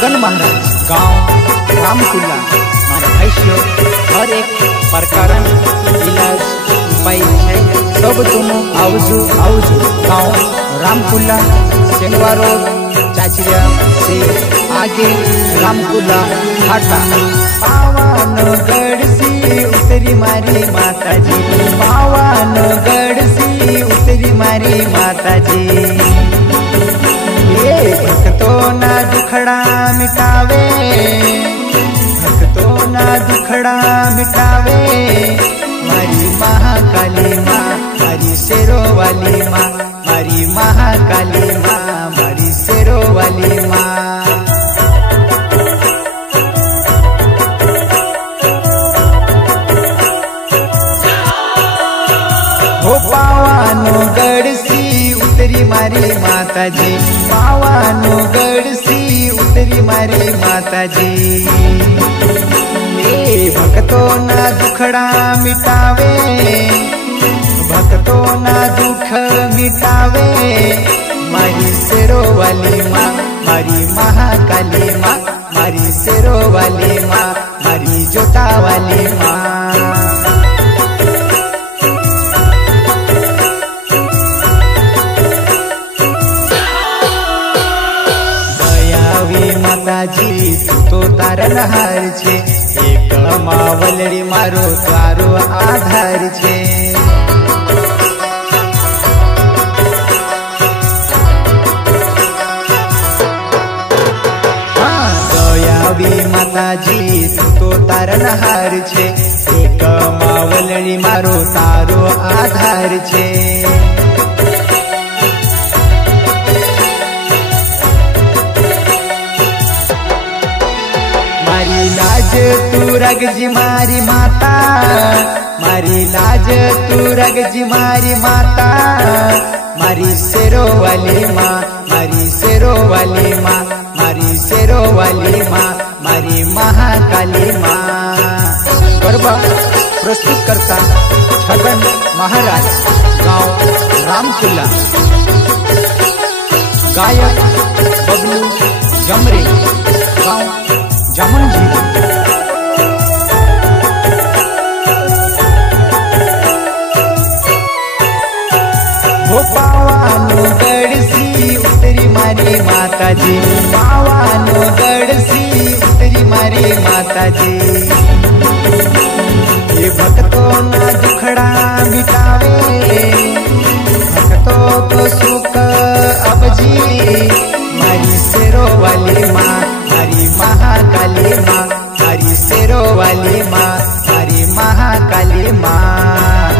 छगन महाराज गांव रामकुला मारा भाईश्यो हर एक प्रकार इलाज उपाय है सब तुम आवजू गांव रामकुला सेनवा रोड चाचिया से आगे रामकुला हाटा पावन गढ़सी उतरी मारी माताजी पावन गढ़सी उतरी मारी माताजी ये भक्तों ना दुखड़ा मिटावे भक्तों ना दुखड़ा मिटावे मारी महाकाली माँ मारी शेरों वाली माँ मारी महाकाली माँ मारी शेरों वाली माँ हो पावानो गढ़सी उतरी मारी माताजी पावानो गढ़सी उतरी मारी माताजी ए भक्तों ना दुखड़ा मिटावे भक्तों ना दुख मिटावे मारी शेरों वाली माँ मारी महाकाली माँ मारी शेरों वाली माँ मारी जोता वाली माँ माताजी तू तो तारनहार छे एक मावलड़ी मारो तारो आधार छे हाँ दयावी माताजी तू तो तारनहार छे एक मावलड़ी मारो तारो आधार छे लाज तू रगजी मारी माता मारी लाज तू रगजी मारी माता मारी शेरों वाली माँ मारी शेरों वाली माँ मारी शेरों वाली माँ मारी महाकाली माँ गरबा प्रस्तुत करता छगन महाराज गांव रामकुला गायक बबलू जमरे गांव जामुनजी वो पावानो गढ़सी उतरी मारी माताजी पावानो गढ़सी उतरी मारी माताजी ये भक्तों ना दुखड़ा मिटावे भक्तों को सुख अबजी मारी शेरों वाली माँ मारी महाकाली माँ मारी शेरों वाली माँ मारी महाकाली माँ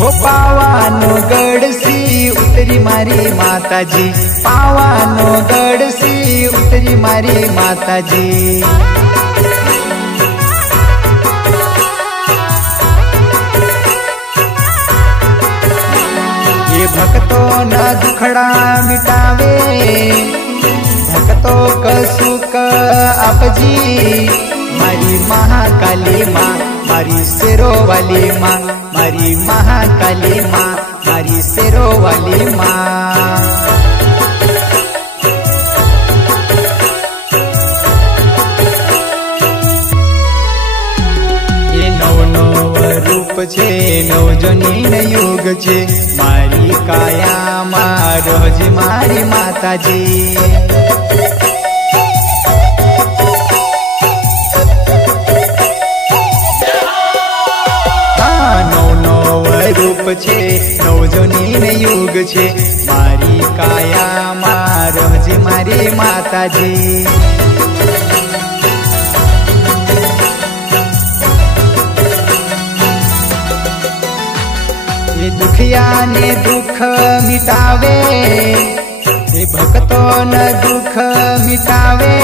वो पावानो गढ़सी उतरी मारी माताजी पावानो गढ़सी उतरी मारी माताजी भक्तों ना दुखड़ा मिटावे भक्तों का सुख अपजी मारी महाकाली माँ मारी शेरों वाली माँ मारी महाकाली माँ मारी शेरों वाली माँ छे नवजनी युग छे मारी काया रोज मारी माताजी नव रूप छे नवजनी युग छे मारी काया रोज मारी माताजी दुखिया ने दुख मिटावे भक्तों न दुख मिटावे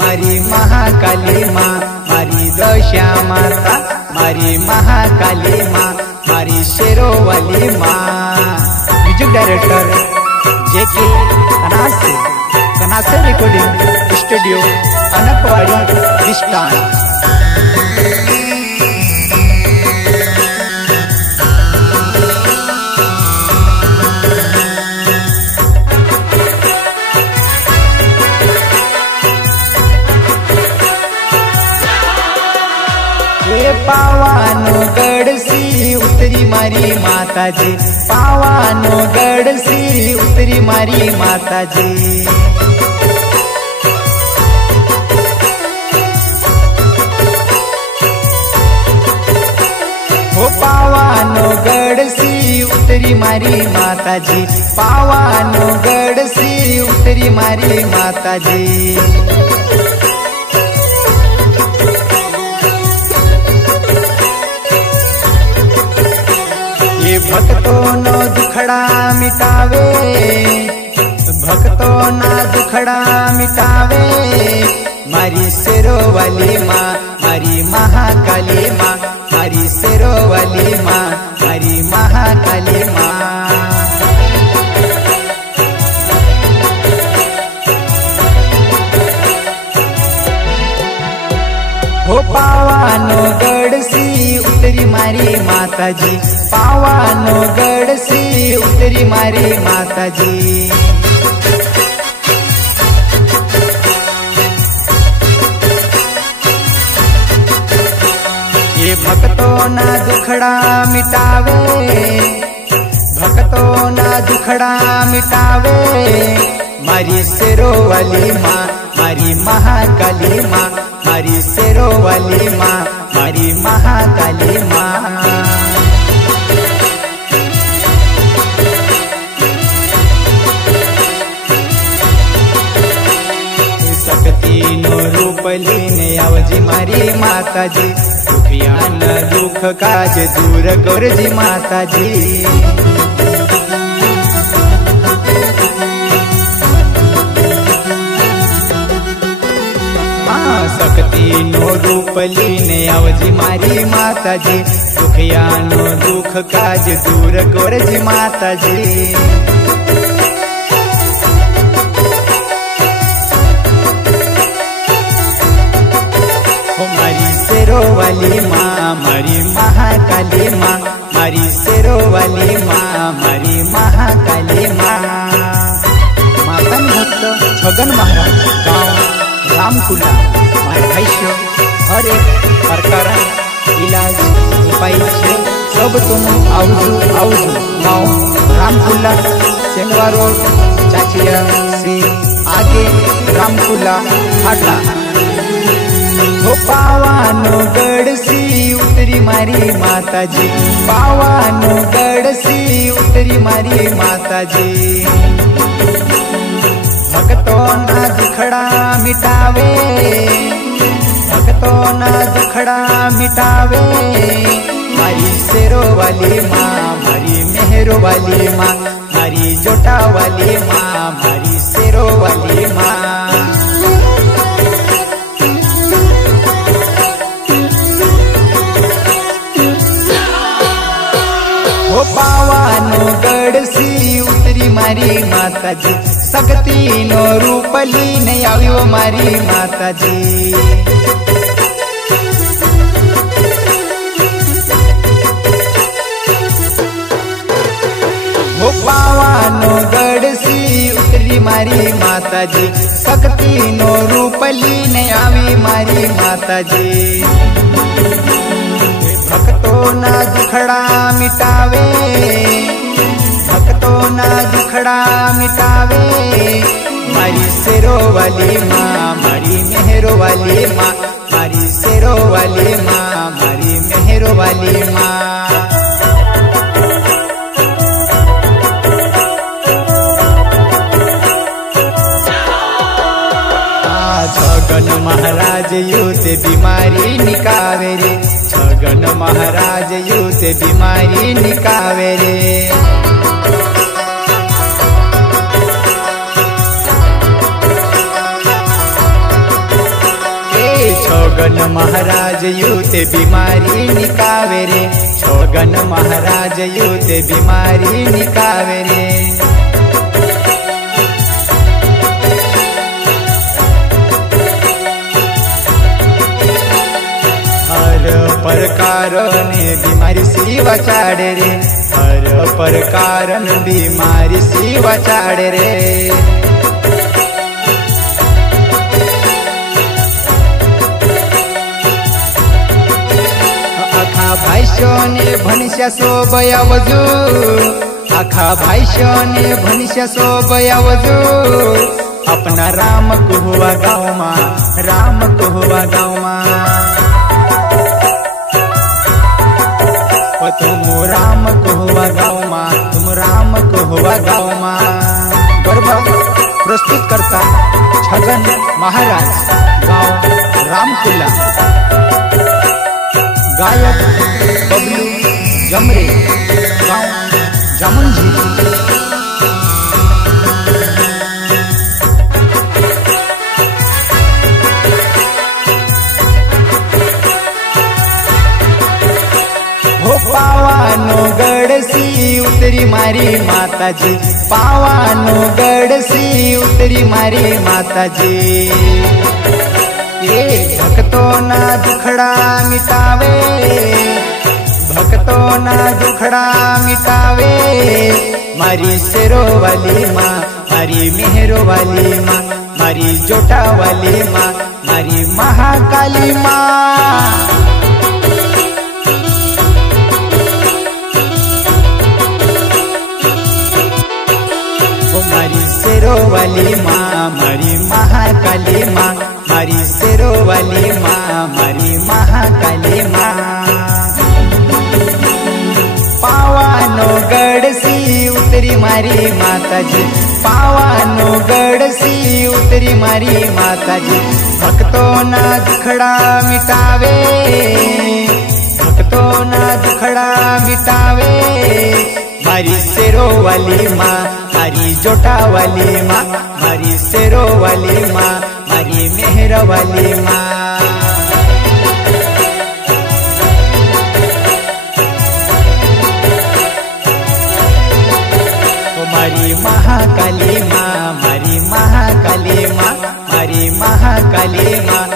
मारी महाकाली माँ मारी दशा माता मारी महाकाली माँ मारी शेरों वाली माँ म्यूजिक डायरेक्टर जेके कनासे रिकॉर्डिंग स्टूडियो अनकवाड़ी विस्तान पावानो गढ़सी उतरी मारी माताजी, पावानो गढ़सी उतरी मारी माताजी। हो पावानो गढ़सी उतरी मारी माताजी, पावानो गढ़सी उतरी मारी माताजी। ये भक्तों नो दुखड़ा मिटावे, भक्तों ना दुखड़ा मिटावे, मारी शेरो वाली माँ, मारी महाकाली माँ, मारी शेरो वाली माँ, मारी महाकाली माँ। हो पावानो गढ़सी उतरी मारी माताजी, पावानो गढ़सी उतरी मारी माताजी। ये भक्तों ना दुखड़ा मिटावे, भक्तों ना दुखड़ा मिटावे, मारी शेरो वाली माँ, मारी महाकाली माँ, मारी शेरो वाली माँ, मारी महाकाली माँ। शक्ति नो रूप लीने आवजी मारी माताजी, दुखिया न दुख काज दूर करजी माताजी। शक्ति नो रूप लीने आवजी मारी माताजी, दुखिया नो दुख काज दूर करजी माताजी। मारी शेरो वाली माँ, मारी महाकाली माँ, मारी शेरो वाली माँ, मारी महाकाली माँ। मातन भक्त छगन महाराज गाँव रामकुला मारे भाईशो हर एक प्रकार इलाज उपाय छे, सब तुम आवजो आवजो गाँव रामकुला सेनवा रोड चाचिया से आगे रामकुला फाटा। हो पावानो गढ़सी उतरी मारी माताजी, पावानो गढ़सी उतरी मारी माताजी। भक्तों ना दुखड़ा मिटावे, भक्तों ना दुखड़ा मिटावे, मारी शेरो वाली माँ, मारी मेहरो वाली माँ, मारी जोटा वाली माँ, मारी शेरो वाली माँ। हो पावानो गढ़सी उतरी मारी माताजी, शक्ति नो रूप लीने आव्यो मारी माताजी। हो पावानो गढ़सी उतरी मारी माताजी, शक्ति नो रूप लीने आवी मारी माताजी। भक्तों ना दुखड़ा मिटावे, भक्तों ना दुखड़ा मिटावे, मारी शेरो वाली माँ, मारी मेहरो वाली माँ, मारी शेरो वाली माँ, मारी मेहरो वाली माँ। छगन महाराज यूत बीमारी निकावे रे, छगन महाराज यूत बीमारी निकावे रे। छगन महाराज यूत बीमारी निकावे रे, छगन महाराज यूत बीमारी निकावे रे। प्रकार ने बीमारी सी बचाड़े रे, हर प्रकार बीमारी सी बचाड़े रे। भाईशोने भनिष्या सोबयावजू आखा भाईशोने भनिष्या सोबयावजू अपना राम को हुआ गाँव माँ राम को हुआ गाँव माँ तुम राम को हुआ गाँव माँ तुम राम को हुआ गाँव माँ। गरबा प्रस्तुत करता छगन महाराज गाँव रामकुला। गायक बबलू जमरे गाँव जामुनजी। हो पावानो गडसी उतरी मारी माताजी पावानो गडसी उतरी मारी माताजी। ये भक्तों ना दुखड़ा मिटावे भक्तों ना दुखड़ा मिटावे मारी शेरो वाली माँ मारी मेहरो वाली माँ मारी जोटा वाली माँ मारी महाकाली माँ। मारी शेरो वाली माँ मारी महाकाली माँ मारी शेरो वाली माँ मारी महाकाली माँ। पावानो गडसी उतरी मारी माताजी पावानो गडसी उतरी मारी माताजी। भक्तों ना दुखड़ा मिटावे भक्तों ना दुखड़ा मिटावे मारी शेरो वाली माँ मारी जोटा वाली माँ मारी शेरो वाली माँ मारी मेहर वाली माँ। मारी महाकाली माँ मारी महाकाली माँ मारी महाकाली माँ